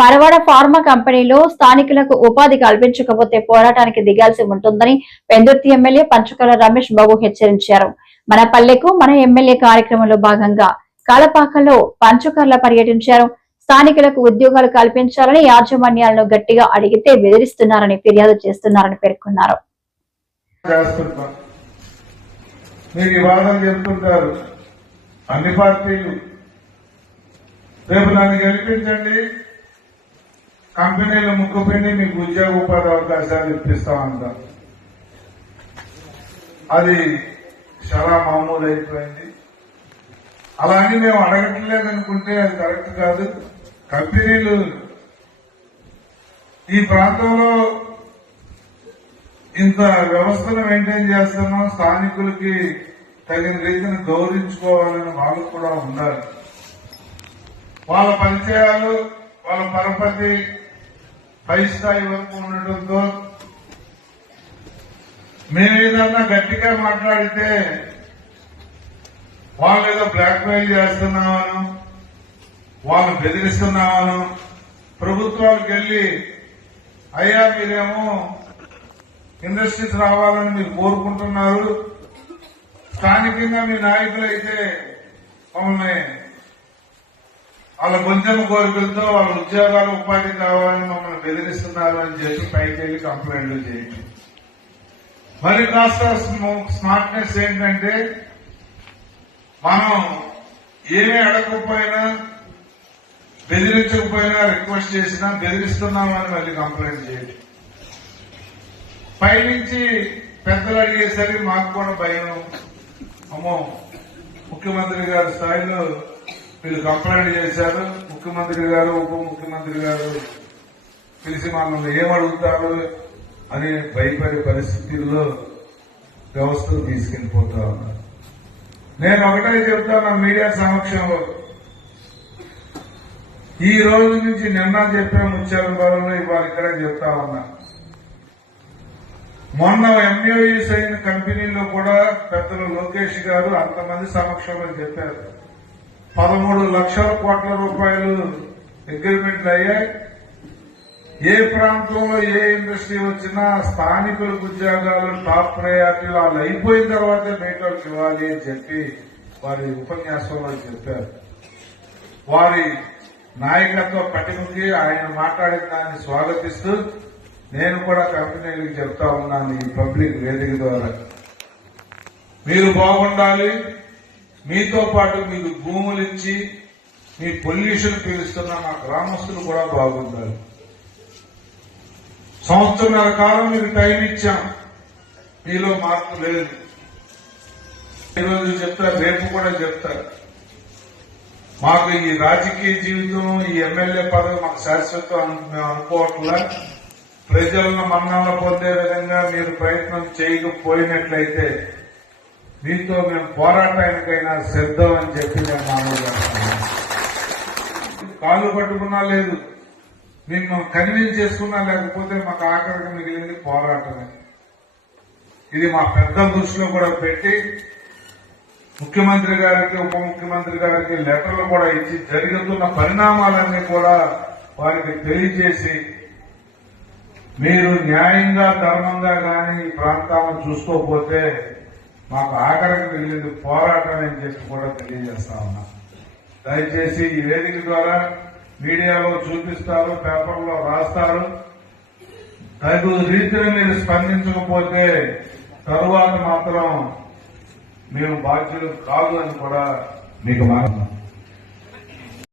Paravada pharma కంపెనీలో స్థానికులకు ఉపాధి కల్పించకపోతే పోరాటానికి దిగాల్సి ఉంటుందని పెందుర్తి ఎమ్మెల్యే పంచకల రమేష్ బాబు హెచ్చరించారు. మన పల్లెకు మన ఎమ్మెల్యే కార్యక్రమంలో భాగంగా కాలపాకలో పంచుకర్ల పర్యటించారు. స్థానికులకు ఉద్యోగాలు కల్పించాలని యాజమాన్యాలను గట్టిగా అడిగితే బెదిరిస్తున్నారని ఫిర్యాదు చేస్తున్నారని పేర్కొన్నారు. అన్ని పార్టీలు. రేపు నన్ను గెలిపించండి. కంపెనీలు ముక్కుపిండి మీకు ఉద్యోగ ఉపాధి అవకాశాలు ఇప్పిస్తామంటారు అది చాలా మామూలు అయిపోయింది అలా అని మేము అడగట్లేదు అనుకుంటే అది కరెక్ట్ కాదు. కంపెనీలు ఈ ప్రాంతంలో ఇంత వ్యవస్థను మెయింటైన్ చేస్తున్నాం. స్థానికులకి తగిన రీతిని గౌరవించుకోవాలని వాళ్ళు కూడా ఉండాలి వాళ్ళ పరిచయాలు వాళ్ళ పరపతి పై స్థాయి వరకు ఉండటంతో మేము ఏదన్నా గట్టిగా మాట్లాడితే వాళ్ళు ఏదో బ్లాక్మెయిల్ చేస్తున్నామను వాళ్ళు బెదిరిస్తున్నామను ప్రభుత్వాలకు వెళ్ళి అయ్యా మీరేమో ఇండస్ట్రీస్ రావాలని మీరు కోరుకుంటున్నారు. స్థానికంగా మీ నాయకులు అయితే మమ్మల్ని వాళ్ళ కొంచెం కోరికలతో వాళ్ళ ఉద్యోగాలు ఉపాధి కావాలని మమ్మల్ని బెదిరిస్తున్నారు అని చెప్పి పైకి వెళ్ళి కంప్లైంట్లు చేయండి. మరి కాస్త స్మార్ట్నెస్ ఏంటంటే మనం ఏమీ అడగకపోయినా బెదిరించకపోయినా రిక్వెస్ట్ చేసినా బెదిరిస్తున్నామని మళ్ళీ కంప్లైంట్ చేయండి. పైనుంచి పెద్దలు అడిగేసరికి మాకు కూడా భయం. అమ్మో ముఖ్యమంత్రి గారి స్థాయిలో వీళ్ళు కంప్లైంట్ చేశారు ముఖ్యమంత్రి గారు ఉప ముఖ్యమంత్రి గారు పిలిచి మనల్ని ఏమడుగుతారు అని భయపడే పరిస్థితుల్లో వ్యవస్థను తీసుకెళ్ళిపోతా ఉన్నారు. నేను ఒకటే చెప్తాను మీడియా సమక్షంలో. ఈ రోజు నుంచి నిన్న చెప్పే ముత్యాల బాలలో ఇవాళ ఇక్కడే చెప్తా ఉన్నా. మొన్న ఎంఏఈస్ అయిన కంపెనీలో కూడా పెద్దలు లోకేష్ గారు అంతమంది సమక్షంలో చెప్పారు. పదమూడు లక్షల కోట్ల రూపాయలు అగ్రిమెంట్లు అయ్యాయి. ఏ ప్రాంతంలో ఏ ఇండస్ట్రీ వచ్చినా స్థానికులకు ఉద్యోగాలు టాప్ ప్రయారిటీ వాళ్ళు అయిపోయిన తర్వాతే బయటకు ఇవ్వాలి అని చెప్పి వారి ఉపన్యాసంలో చెప్పారు. వారి నాయకత్వ పటిమకి ఆయన మాట్లాడిన దాన్ని స్వాగతిస్తూ నేను కూడా కంపెనీలకు చెప్తా ఉన్నాను ఈ పబ్లిక్ వేదిక ద్వారా. మీరు బాగుండాలి. మీతో పాటు మీకు భూములు ఇచ్చి మీ పొల్యూషన్ పీలుస్తున్న మా గ్రామస్తులు కూడా బాగుంటారు. సంవత్సరాల కాలం మీకు టైం ఇచ్చాం. మీలో మార్పు లేదు. ఈరోజు చెప్తారు రేపు కూడా చెప్తారు. మాకు ఈ రాజకీయ జీవితం ఈ ఎమ్మెల్యే పదవి మాకు శాశ్వతం మేము అనుకోవట్లా. ప్రజలను మన్నాల పొందే విధంగా మీరు ప్రయత్నం చేయకపోయినట్లయితే దీంతో మేము పోరాటానికైనా సిద్ధం అని చెప్పి మేము మామూలుగా కాళ్ళు పట్టుకున్నా లేదు. మేము కన్విన్స్ చేసుకున్నా లేకపోతే మాకు ఆఖరికి మిగిలింది పోరాటమే. ఇది మా పెద్ద దృష్టిలో కూడా పెట్టి ముఖ్యమంత్రి గారికి ఉప ముఖ్యమంత్రి గారికి లెటర్లు కూడా ఇచ్చి జరుగుతున్న పరిణామాలన్నీ కూడా వారికి తెలియజేసి మీరు న్యాయంగా ధర్మంగా కానీ ఈ ప్రాంతాలను చూసుకోకపోతే మాకు ఆఖరికి మిగిలింది పోరాటం అని చెప్పి కూడా తెలియజేస్తా ఉన్నా. దయచేసి ఈ వేదిక ద్వారా మీడియాలో చూపిస్తారు పేపర్లో రాస్తారు. తగు రీతిలో మీరు స్పందించకపోతే తరువాత మాత్రం మేము బాధ్యులు కాదు అని కూడా మీకు మాట్లాడుతున్నాం